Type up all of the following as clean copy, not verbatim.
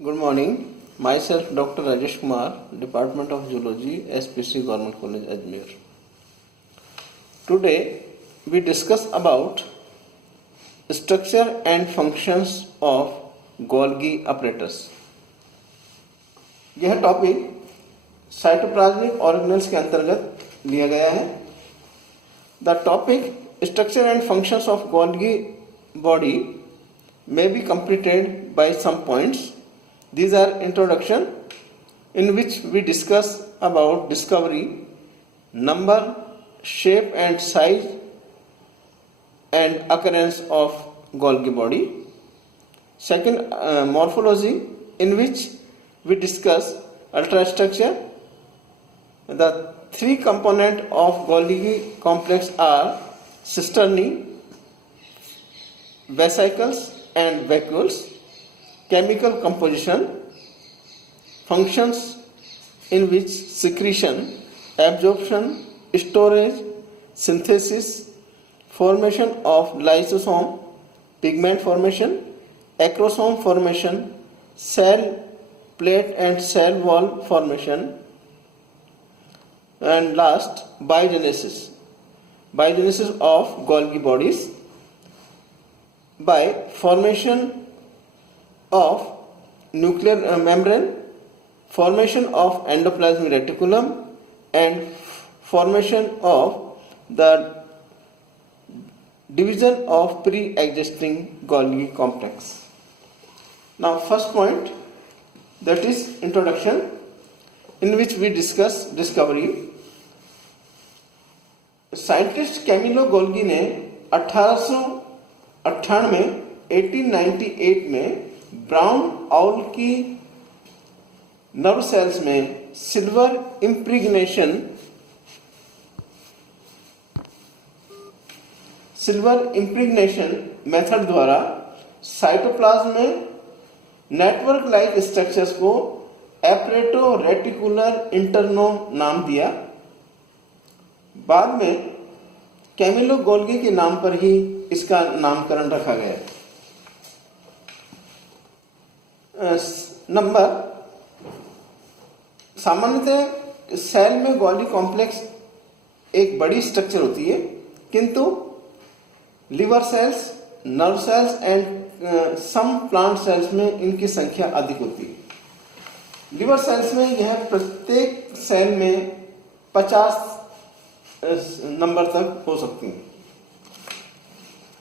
Good morning. Myself, Dr. Rajesh Kumar, Department of Zoology, SPC Government College, Ajmer. Today, we discuss about structure and functions of Golgi apparatus. यह topic cytoplasmic organelles के अंतर्गत लिया गया है. The topic structure and functions of Golgi body may be completed by some points. These are introduction, in which we discuss about discovery, number, shape and size and occurrence of Golgi body. Second, morphology, in which we discuss ultrastructure. The three components of Golgi complex are cisternae, vesicles and vacuoles. Chemical composition, functions, in which secretion, absorption, storage, synthesis, formation of lysosome, pigment formation, acrosome formation, cell plate and cell wall formation, and last, biogenesis of Golgi bodies by formation of nuclear membrane, formation of endoplasmic reticulum and formation of the division of pre-existing Golgi complex. Now first point, that is introduction, in which we discuss discovery. Scientist Camillo Golgi ने 1898 में brown owl की nerve cells में silver impregnation method द्वारा cytoplasm में network like structures को apparato reticular इंटरनोम नाम दिया. बाद में कैमिलो गोल्गी के नाम पर ही इसका नामकरण रखा गया. नंबर, सामान्यतः सेल में गोल्गी कॉम्प्लेक्स एक बड़ी स्ट्रक्चर होती है, किंतु liver cells, nerve cells and some plant cells में इनकी संख्या अधिक होती है. लिवर सेल्स में यह प्रत्येक सेल में 50 नंबर तक हो सकती है.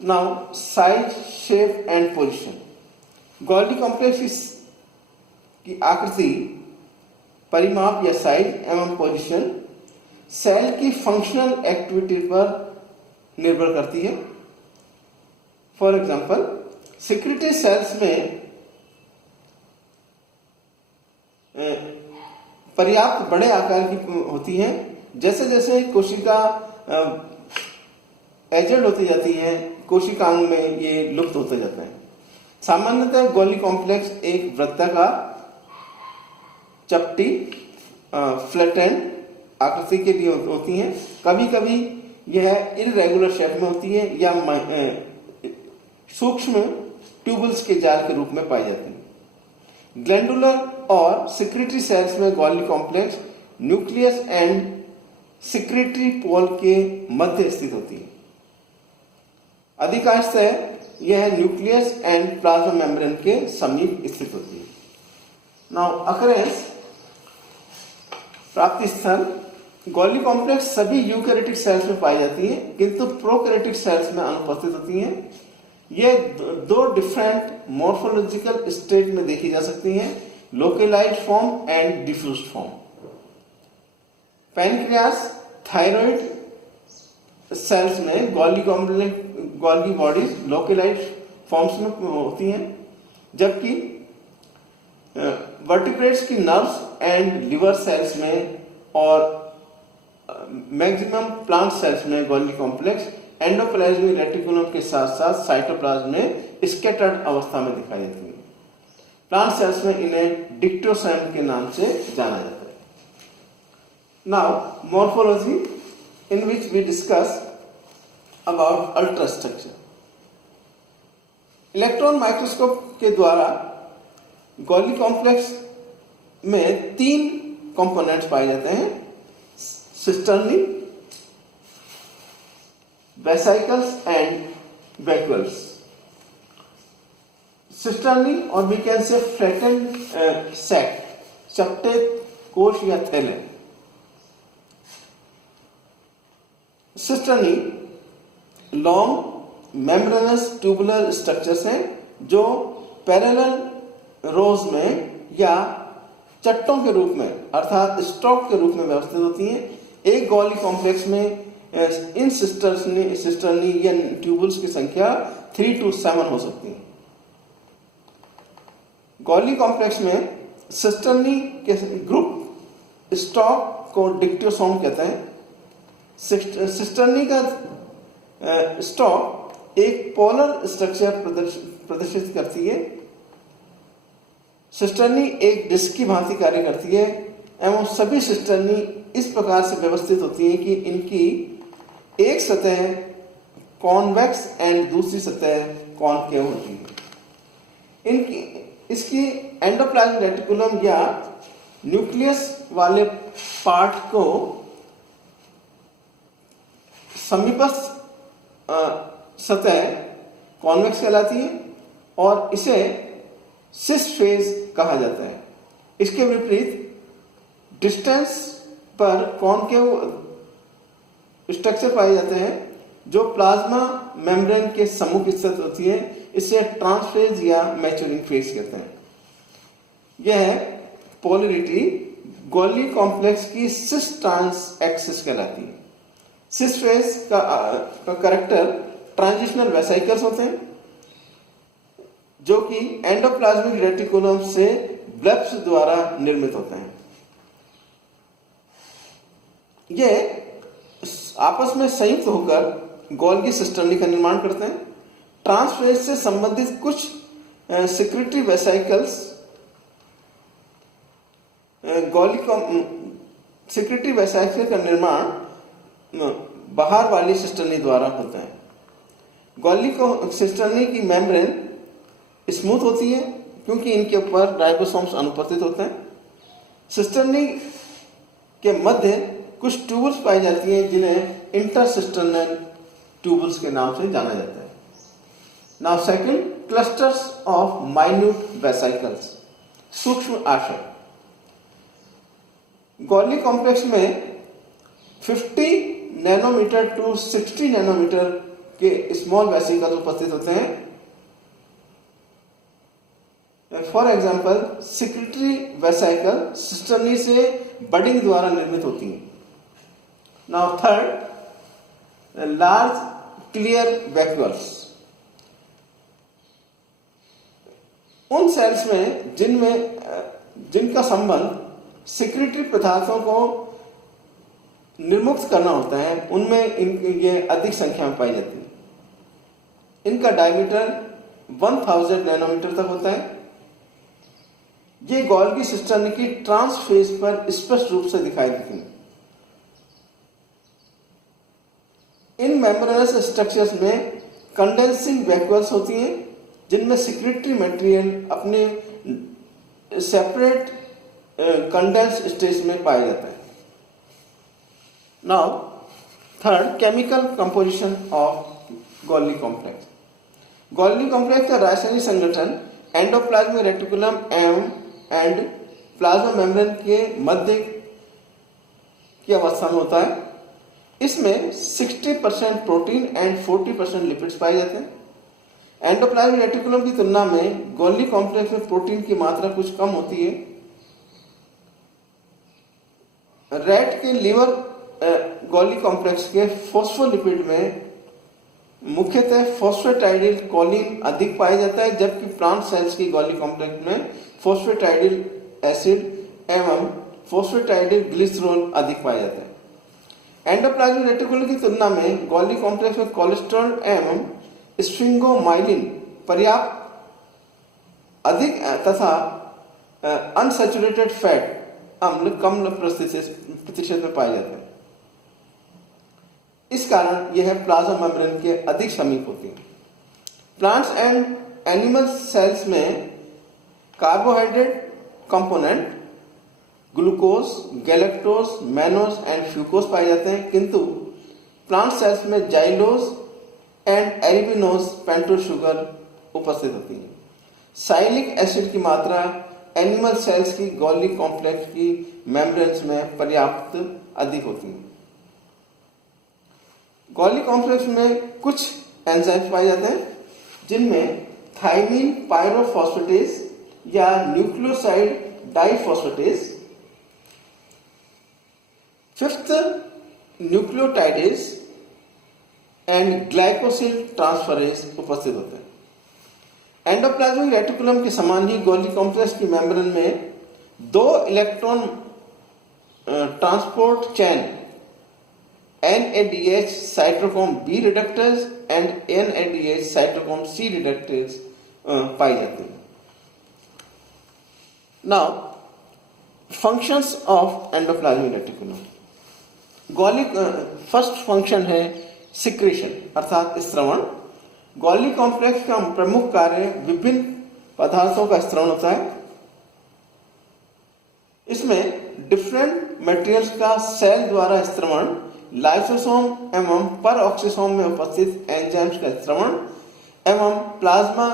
Now size, shape and position. Golgi complex की आकृति, परिमाप या साइज एवं पोजीशन सेल की फंक्शनल एक्टिविटी पर निर्भर करती है. फॉर एग्जाम्पल, सिक्रेटरी सेल्स में पर्याप्त बड़े आकार की होती हैं. जैसे जैसे कोशिका एजेड होती जाती है, कोशिकांग में ये लुप्त होते जाते हैं. सामान्यतः गोल्गी कॉम्प्लेक्स एक वृत्ताकार, चपटी, फ्लैटेंड आकृति के लिए होती हैं. कभी कभी यह इररेगुलर शेप में होती है या सूक्ष्म ट्यूबल्स के जाल के रूप में पाई जाती है. ग्लैंडुलर और सिक्रेटरी सेल्स में Golgi complex nucleus and secretory pole के मध्य स्थित होती है. अधिकांशतः यह न्यूक्लियस एंड प्लाज्मा मेम्ब्रेन के समीप स्थित होती है. नाउ अकरेंस, प्राप्ति स्थल. गोल्गी कॉम्प्लेक्स सभी यूकैरियोटिक सेल्स में पाई जाती है, किंतु प्रोकैरियोटिक सेल्स में अनुपस्थित होती है. ये दो डिफरेंट मॉर्फोलॉजिकल स्टेट में देखी जा सकती हैं, localized form and diffused form. Pancreas, thyroid cells में गोल्गी बॉडीज लोकेलाइज्ड फॉर्म्स में होती हैं, जबकि वर्टिब्रेट्स की नर्व्स एंड लिवर सेल्स में और मैक्सिमम प्लांट सेल्स में गोल्गी कॉम्प्लेक्स एंडोप्लाज्मिक रेटिकुलम के साथ साथ साइटोप्लाज्म में स्कैटर्ड अवस्था में दिखाई देती है. प्लांट सेल्स में इन्हें डिक्टोसैम के नाम से जाना जाता है. Now morphology, in which we discuss about ultrastructure. Electron microscope के द्वारा गोल्गी कॉम्प्लेक्स में 3 कंपोनेंट्स पाए जाते हैं, cisternae, vesicles and vacuoles. Cisternae और we can say flattened sac, चपटे कोश या थैले। Cisternae long membranous tubular structures हैं जो पैरेलल रोज में या चट्टों के रूप में अर्थात स्टॉक के रूप में व्यवस्थित होती हैं। एक गोल्गी कॉम्प्लेक्स में इन सिस्टर्नी या ट्यूबल्स की संख्या 3 to 7 हो सकती है। गोल्गी कॉम्प्लेक्स में सिस्टर्नी के ग्रुप स्टॉक को डिक्टियोसोम कहते हैं। सिस्टर्नी का स्टॉक एक पोलर स्ट्रक्चर प्रदर्शित करती है। सिस्टर्नी एक डिस्क की भांति कार्य करती है एवं सभी सिस्टर्नी इस प्रकार से व्यवस्थित होती है कि इनकी एक सतह कॉन्वेक्स एंड दूसरी सतह कॉनकेव होती है। इसकी एंडोप्लाज्मिक रेटिकुलम या न्यूक्लियस वाले पार्ट को समीपस्थ सतह कॉन्वेक्स कहलाती है और इसे सिस फेज कहा जाता है। इसके विपरीत डिस्टेंस पर कॉनकेव स्ट्रक्चर पाए जाते हैं जो प्लाज्मा मेम्ब्रेन के सम्मुख स्थित होती है। इसे ट्रांसफेज या मैच्योरिंग फेज कहते हैं। यह पोलरिटी गोल्गी कॉम्प्लेक्स की सिस ट्रांस एक्सिस कहलाती है। सिस फेज का कैरेक्टर ट्रांजिशनल वेसिकल्स होते हैं जो कि एंडोप्लाज्मिक रेटिकुलम से ब्लेब्स द्वारा निर्मित होते हैं। ये आपस में संयुक्त होकर गोल्गी सिस्टर्नी का निर्माण करते हैं। ट्रांसफेज से संबंधित कुछ सिक्रेटरी वेसिकल्स सिक्रेटरी वेसिकल का निर्माण बाहर वाली सिस्टर्नी द्वारा होता है। गोल्गी सिस्टर्नी की मेम्ब्रेन स्मूथ होती है क्योंकि इनके ऊपर राइबोसोम्स अनुपस्थित होते हैं। सिस्टर्नी के मध्य कुछ ट्यूबल्स पाई जाती हैं जिन्हें इंटरसिस्टर्नल ट्यूबल्स के नाम से जाना जाता है। Now second, clusters of minute vesicles, सूक्ष्म आशय। गोल्गी कॉम्प्लेक्स में 50 नैनोमीटर टू 60 नैनोमीटर के स्मॉल वेसिकल्स उपस्थित होते हैं। For example secretory vesicle cisternae से बडिंग द्वारा निर्मित होती है। Now third, large clear vacuoles. उन सेल्स में जिनका संबंध सिक्रेटरी पदार्थों को निर्मुक्त करना होता है उनमें ये अधिक संख्या में पाई जाती है। इनका डायमीटर 1000 नैनोमीटर तक होता है। ये गोल्गी सिस्टर्नी की ट्रांसफेज पर स्पष्ट रूप से दिखाई देती है। इन मेम्ब्रेनस स्ट्रक्चर्स में कंडेंसिंग वैक्यूल्स होती हैं जिनमें सिक्रेटरी मटेरियल अपने सेपरेट कंडेंस स्टेज में पाया जाता है। Now third, chemical composition of Golgi complex. Golgi complex का रासायनिक संगठन endoplasmic reticulum and plasma membrane के मध्य की अवस्था में होता है। इसमें 60% प्रोटीन एंड 40% लिपिड्स पाए जाते हैं। एंडोप्लाज्मिक रेटिकुलम की तुलना में गोल्गी कॉम्प्लेक्स में प्रोटीन की मात्रा कुछ कम होती है। रैट के लीवर गोल्गी कॉम्प्लेक्स के फॉस्फोलिपिड में मुख्यतः फॉस्फेटाइडिल कोलिन अधिक पाया जाता है, जबकि प्लांट सेल्स की गोल्गी कॉम्प्लेक्स में फॉस्फेटाइडिल एसिड एवं फॉस्फेटाइडिल ग्लिसरॉल अधिक पाया जाता है। एंडोप्लाज्मिक रेटिकुलम की तुलना में गोल्गी कॉम्प्लेक्स में कोलेस्ट्रॉल एवं स्फिंगोमाइलिन पर्याप्त अधिक तथा अनसैचुरेटेड फैट अम्ल कम प्रतिशत में पाए जाते हैं। इस कारण यह प्लाज्मा मेम्ब्रेन के अधिक समीप होती है। प्लांट्स एंड एनिमल सेल्स में carbohydrate component glucose, galactose, mannose and fucose पाए जाते हैं, किंतु प्लांट सेल्स में xylose and arabinose pentose sugar उपस्थित होती है। साइलिक एसिड की मात्रा एनिमल सेल्स की गोल्गी कॉम्प्लेक्स की मेम्ब्रेन्स में पर्याप्त अधिक होती है। गोल्गी कॉम्प्लेक्स में कुछ एंजाइम्स पाए जाते हैं जिनमें थाइमीन पायरोफॉस्फेटेज या nucleoside diphosphatase, fifth nucleotidase and glycosyl transferase उपस्थित होते हैं। एंडोप्लाज्मिक रेटिकुलम के समान ही गोल्गी कॉम्प्लेक्स की मेम्ब्रेन में दो electron transport chain NADH cytochrome B reductase and NADH cytochrome C reductase पाई जाती है। Now functions of endoplasmic reticulum. Golgi first function है सिक्रेशन अर्थात स्त्रवण। गोल्गी कॉम्प्लेक्स का प्रमुख कार्य विभिन्न पदार्थों का स्त्रवण होता है। इसमें डिफरेंट मटेरियल्स का सेल द्वारा स्त्रवण, लाइसोसोम एवं परऑक्सीसोम में उपस्थित एंजाइम्स का स्त्रवण एवं प्लाज्मा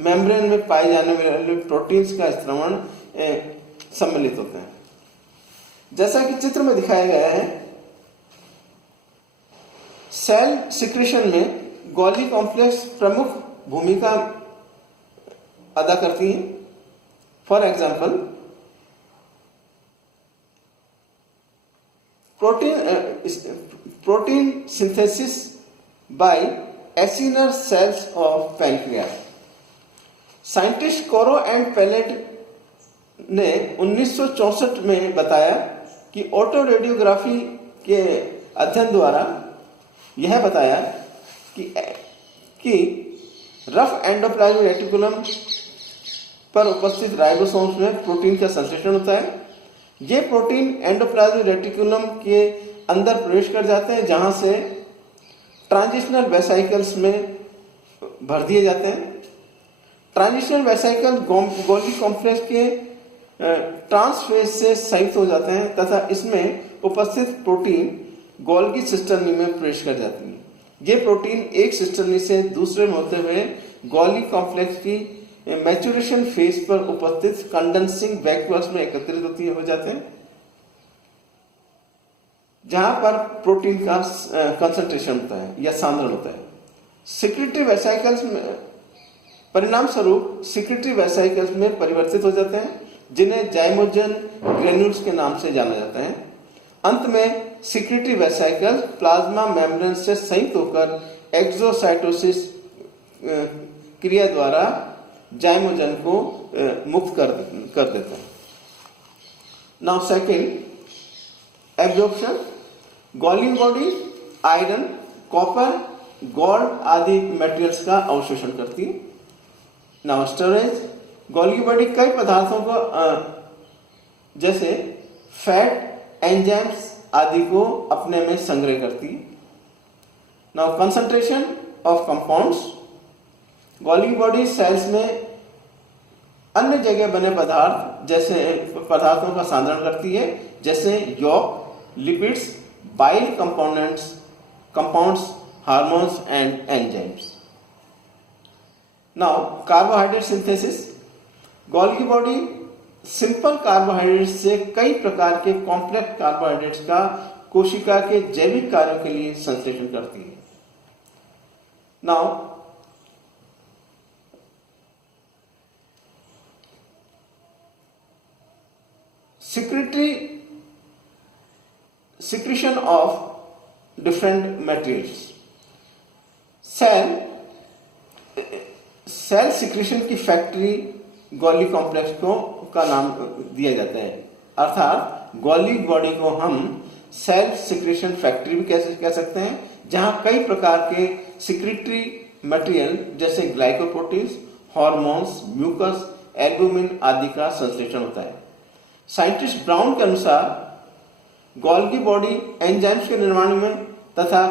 मेम्ब्रेन में पाए जाने वाले प्रोटीन्स का स्त्रवण सम्मिलित होते हैं। जैसा कि चित्र में दिखाया गया है, सेल सिक्रेशन में गोल्गी कॉम्प्लेक्स प्रमुख भूमिका अदा करती है। For example, protein synthesis by acinar cells of pancreas. Scientist कोरो एंड पेलेट ने 1964 में बताया कि ऑटो रेडियोग्राफी के अध्ययन द्वारा यह बताया कि रफ एंडोप्लाज्मिक रेटिकुलम पर उपस्थित राइबोसोम्स में प्रोटीन का संश्लेषण होता है। ये प्रोटीन एंडोप्लाज्मिक रेटिकुलम के अंदर प्रवेश कर जाते हैं, जहां से ट्रांजिशनल वेसाइकल्स में भर दिए जाते हैं। ट्रांजिशनल वेसाइकल गोल्गी कॉम्प्लेक्स के ट्रांसफेज से संयुक्त हो जाते हैं तथा इसमें उपस्थित प्रोटीन गोल्गी सिस्टर्नी में प्रवेश कर जाती है। ये प्रोटीन एक सिस्टर्नी से दूसरे में होते हुए गोल्गी कॉम्प्लेक्स की मैच्योरेशन फेज पर उपस्थित कंडेंसिंग वैक्यूल्स में एकत्रित हो जाते हैं, जहां पर प्रोटीन का कंसंट्रेशन होता है या सांद्रण होता है। सिक्रेटरी वेसाइकल्स में परिणाम स्वरूप सिक्रेटरी वेसाइकल्स में परिवर्तित हो जाते हैं, जिन्हें जाइमोजन ग्रेन्यूल्स के नाम से जाना जाता है। अंत में सिक्रेटरी वेसाइकल प्लाज्मा मेम्ब्रेन से संयुक्त होकर एक्सोसाइटोसिस क्रिया द्वारा जाइमोजन को मुक्त कर देता है। Now second, absorption. Golgi body iron, copper, gold आदि मटेरियल्स का अवशोषण करती है। Now storage. गोल्गी बॉडी कई पदार्थों को जैसे फैट, एंजाइम्स आदि को अपने में संग्रह करती है। Now concentration of compounds. Golgi body cells में अन्य जगह बने पदार्थों का सांद्रण करती है, जैसे yolk, lipids, bile compounds, hormones and enzymes. Now carbohydrate synthesis. Golgi body simple carbohydrate से कई प्रकार के कॉम्प्लेक्स कार्बोहाइड्रेट्स का कोशिका के जैविक कार्यों के लिए संश्लेषण करती है। Now secretion of different materials. Cell secretion की फैक्ट्री गोल्गी कॉम्प्लेक्स का नाम दिया जाता है। अर्थात गोल्गी बॉडी को हम सेल सिक्रेशन फैक्ट्री भी कह सकते हैं, जहां कई प्रकार के सिक्रेटरी मटेरियल जैसे ग्लाइकोप्रोटीन्स, हार्मोन्स, म्यूकस, एल्बुमिन आदि का संश्लेषण होता है। साइंटिस्ट ब्राउन के अनुसार गोल्गी बॉडी एंजाइम्स के निर्माण में तथा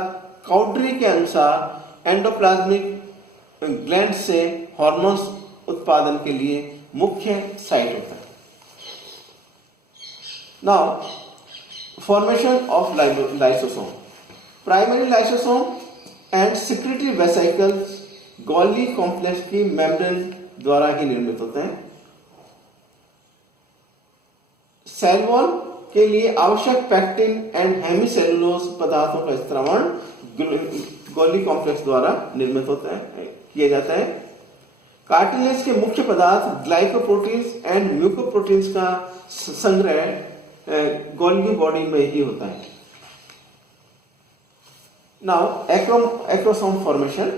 काउड्री के अनुसार एंडोप्लाज्मिक ग्लैंड से हार्मोन्स उत्पादन के लिए मुख्य साइट होता है। Now formation of lysosome. Primary lysosome and secretory vesicles Golgi complex की मेम्ब्रेन द्वारा ही निर्मित होते हैं। सेल वॉल के लिए आवश्यक पैक्टिन एंड हेमीसेलुलोज पदार्थों का स्त्रावण गोल्गी कॉम्प्लेक्स द्वारा निर्मित होता है, किया जाता है। कार्टिलेज के मुख्य पदार्थ ग्लाइकोप्रोटीन्स एंड म्यूकोप्रोटीन्स का संग्रह गोल्गी बॉडी में ही होता है। Now acrosome formation.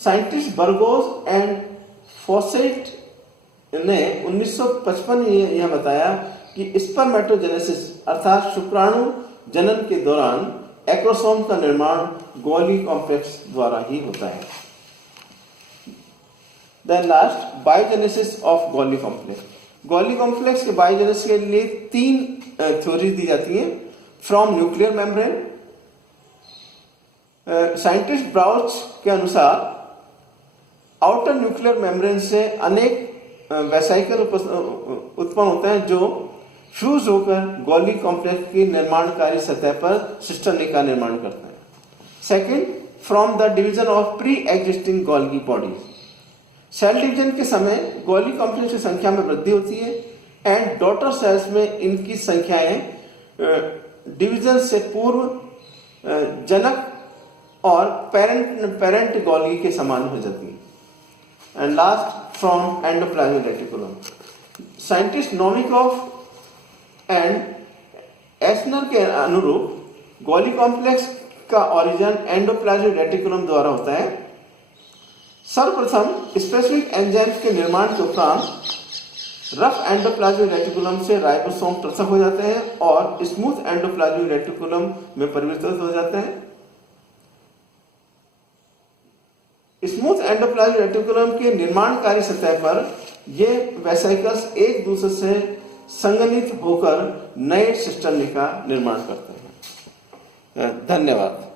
Scientist Burgos and Fawcett ने 1955 में यह बताया कि स्पर्मेटोजेनेसिस अर्थात शुक्राणु जनन के दौरान एक्रोसोम का निर्माण गोल्गी कॉम्प्लेक्स द्वारा ही होता है। Then last, biogenesis of Golgi complex. Golgi complex के बायोजेनेसिस के लिए 3 थ्योरी दी जाती है। From nuclear membrane, scientist Brauch के अनुसार आउटर न्यूक्लियर मेम्ब्रेन से अनेक वेसिकल उत्पन्न होते हैं जो फ्यूज होकर गोल्गी कॉम्प्लेक्स की निर्माणकारी सतह पर सिस्टर्नी का निर्माण करते हैं। Second, from the division of pre existing Golgi bodies. Cell division के समय गोल्गी कॉम्प्लेक्स की संख्या में वृद्धि होती है एंड डॉटर सेल्स में इनकी संख्याएं डिवीजन से पूर्व जनक और पेरेंट गोल्गी के समान हो जाती है। And last, from endoplasmic reticulum. Scientist Novikov and एस्नर के अनुरूप गोल्गी कॉम्प्लेक्स का ओरिजिन एंडोप्लाज्मिक रेटिकुलम द्वारा होता है। सर्वप्रथम स्पेसिफिक एंजाइम्स के निर्माण के उपरांत रफ एंडोप्लाज्मिक रेटिकुलम से राइबोसोम पृथक हो जाते हैं और स्मूथ एंडोप्लाज्मिक रेटिकुलम में परिवर्तित हो जाते हैं। स्मूथ एंडोप्लाज्मिक रेटिकुलम के निर्माणकारी सतह पर ये वेसिकल्स एक दूसरे से संघनित होकर नए सिस्टर्नी का निर्माण करते हैं। धन्यवाद।